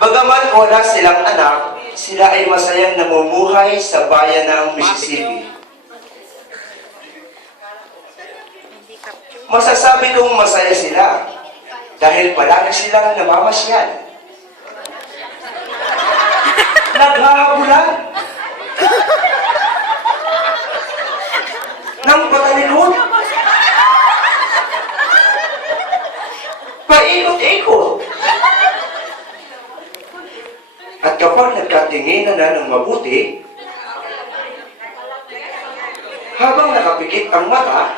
Bagaman wala silang anak, sila ay masayang namumuhay sa bayan ng Mississippi. Masasabi kong masaya sila dahil palagi silang namamasyal. Naghahabulan ng patalikod. Paikot-ikot. At kapag nagkatinginan na ng mabuti, habang nakapikit ang mata,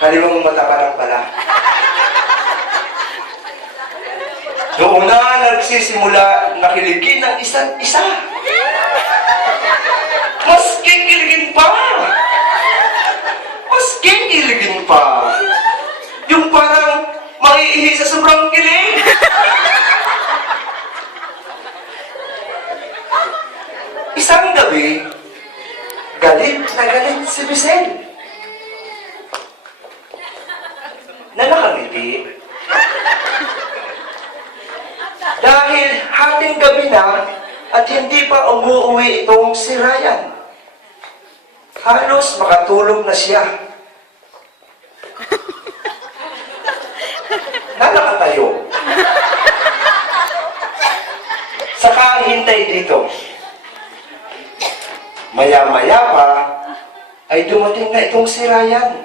kaliwang mata ka lang pala. Doon na nagsisimula na kiligin ng isa't isa. Mas kikiligin pa! Mas kikiligin pa! Yung parang maiihi sa sobrang kilig. Isang gabi, galit na galit si Vicente. Na nakangiti. Dahil hating gabi na at hindi pa umuwi itong si Ryan. Halos makatulog na siya. Na nakatayo. Saka hintay dito. Maya-maya pa ay dumating na itong si Ryan.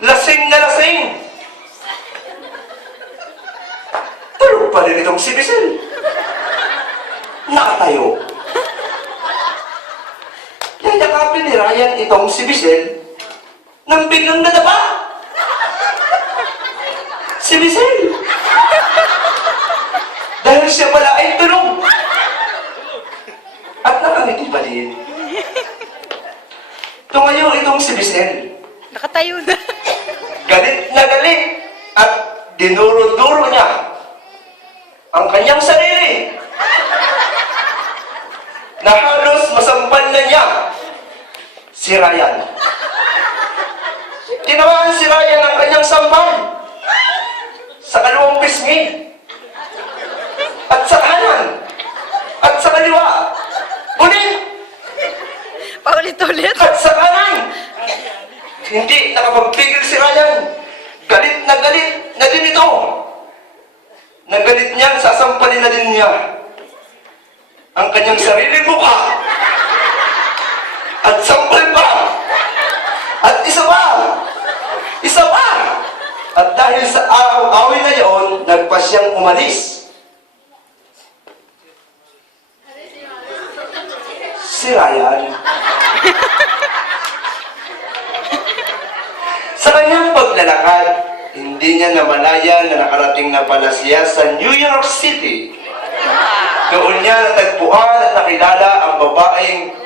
Lasing na lasing. Tulog pa rin itong si Bizel. Nakatayo. Yayakapin ni Ryan itong si Bizel nang biglang nadapa. Si Bizel. Dahil siya pala ay tulog. At nakangiti pa din. Tumayo itong si Bizel. Nakatayo na. Galit na galit at dinuro-duro niya ang kanyang sarili na halos masampal na niya si Ryan. Tinawaan si Ryan ang kanyang sampal sa kalawang pisngi at sa kanan at sa kaliwa. Ulit! Paulit-ulit. At sa kanan! Hindi nakapagpigil si Ryan. Galit na din ito. Nagalit niyan, sasampalin na din niya ang kanyang sariling mukha. At sampal pa. At isa pa. Isa pa. At dahil sa away na yon, nagpa siyang umalis. Si Ryan. Sa kanyang paglalakad, hindi niya namalayan na nakarating na pala siya sa New York City. Doon niya natagpuan at nakilala ang babaeng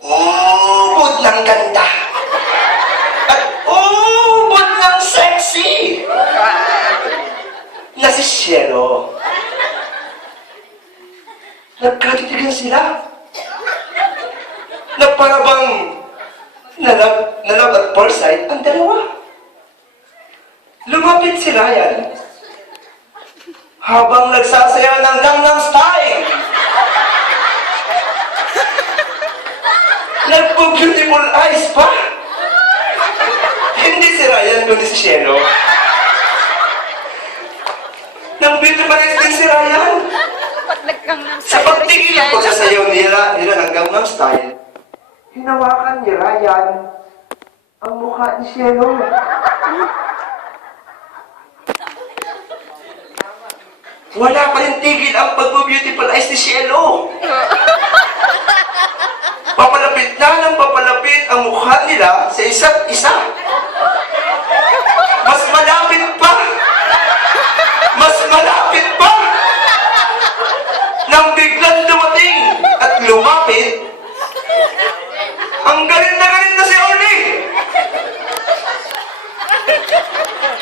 ubod ng ganda at ubod ng sexy na si Cielo. Nagkatitigan sila na parabang nalab at first sight ang dalawa. Lumapit si Ryan habang nagsasayaw ng Gangnam Style. Nagpo-beautiful eyes pa. Hindi si Ryan, kundi si Cielo. Nang beautiful eyes din si Ryan. Sa pagtigil ng pagsasayaw nila ng Gangnam Style, hinawakan ni Ryan ang mukha ni Cielo. Wala pa rin tigil ang pagbo-beautiful eyes ni Cielo. Papalapit na ng papalapit ang mukha nila sa isa't isa. Mas malapit pa. Mas malapit pa. Nang biglang dumating at lumapit, ang galit na si Oli.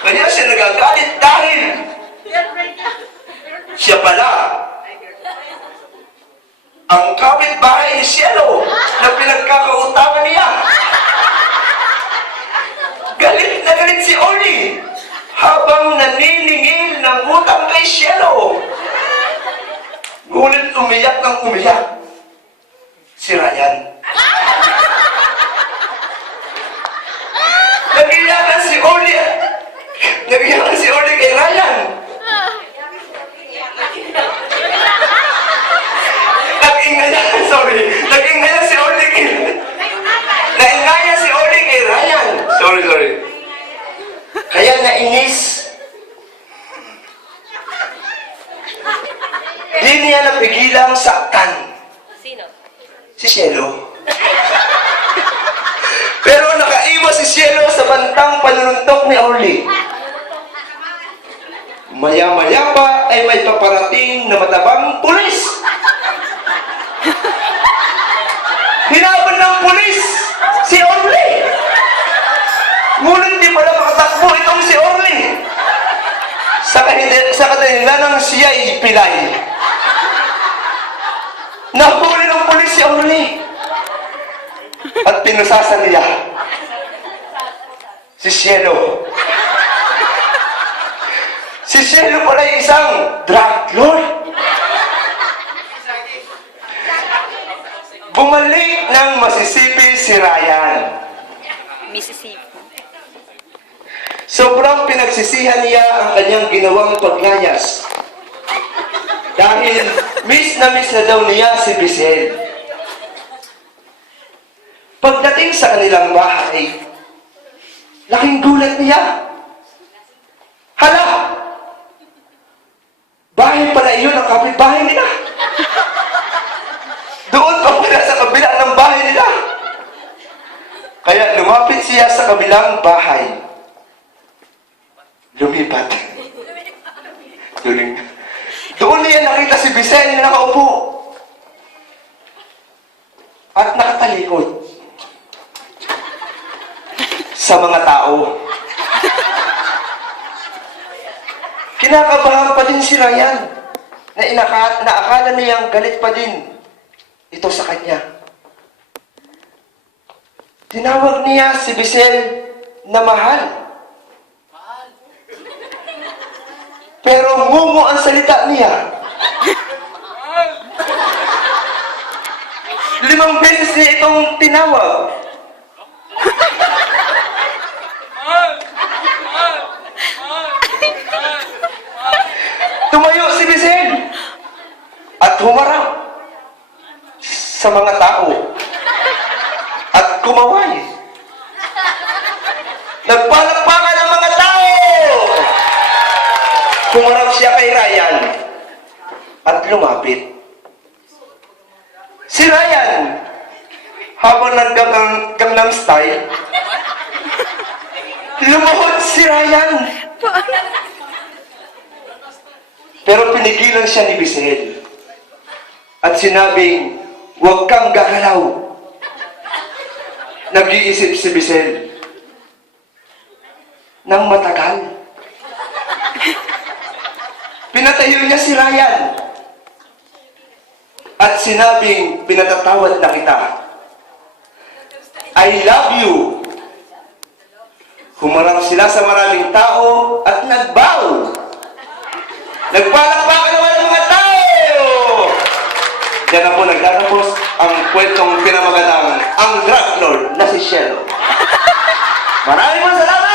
Kaya siya nagagalit dahil siya pala ang kapitbahay ni Cielo na pinagkakautangan niya. Galit na galit si Oli habang naniningil ng utang kay Cielo. Ngunit umiyak ng umiyak si Ryan. Nag-iyakan si Oli. Nag-iyakan si Oli kay Ryan. Nag-ingayan, sorry. Nag-ingayan si Oli kay... Naingayan si Oli kay Ryan. Sorry. Kaya nainis. Di niya napigilang saktan. Sino? Si Cielo. Pero nakaiwas si Cielo sa bantang panununtok ni Orly. Maya-maya pa ay may paparating na matabang pulis. Hinaban ng pulis si Orly. Ngunit di pala makatakbo itong si Orly. Sa kadahilanan siya ay pilay. Nahuli ng pulis si Orly. At pinusasan niya si Cielo. Si Cielo pala ay isang drug lord. Bumalik ng Mississippi si Ryan. Mississippi. Sobrang pinagsisihan niya ang kanyang ginawang paglayas. Dahil miss na daw niya si Bissell. Pagdating sa kanilang bahay, laking gulat niya. Hala! Bahay pala iyon ang kapitbahay nila. Doon pa pala sa kabila ng bahay nila. Kaya lumapit siya sa kabilang bahay. Lumipat. Doon niya nakita si Bissell na nakaupo. At nakatalikod sa mga tao. Kinakabahan pa din si Ryan na akala niyang galit pa din ito sa kanya. Tinawag niya si Bissell na mahal. Pero ngungo ang salita niya. 5 beses niya itong tinawag. Tumayo si Bissell at humarap sa mga tao at kumaway. Nagpalakpakan ang mga tao. Humarap siya kay Ryan at lumapit. Si Ryan, habang nag-Gangnam Style, lumuhod si Ryan. Pero pinigilan siya ni Bissell at sinabing, huwag kang gagalaw. Nag-iisip si Bissell ng matagal. Pinatayo niya si Ryan at sinabing, pinatatawad na kita. I love you. Humarap sila sa maraming tao at nagbow. Nagpalakpakan naman ang mga tao! Diyan na po nagtatapos ang kwentong pinamagatang ang drug lord na si Cielo. Maraming salamat!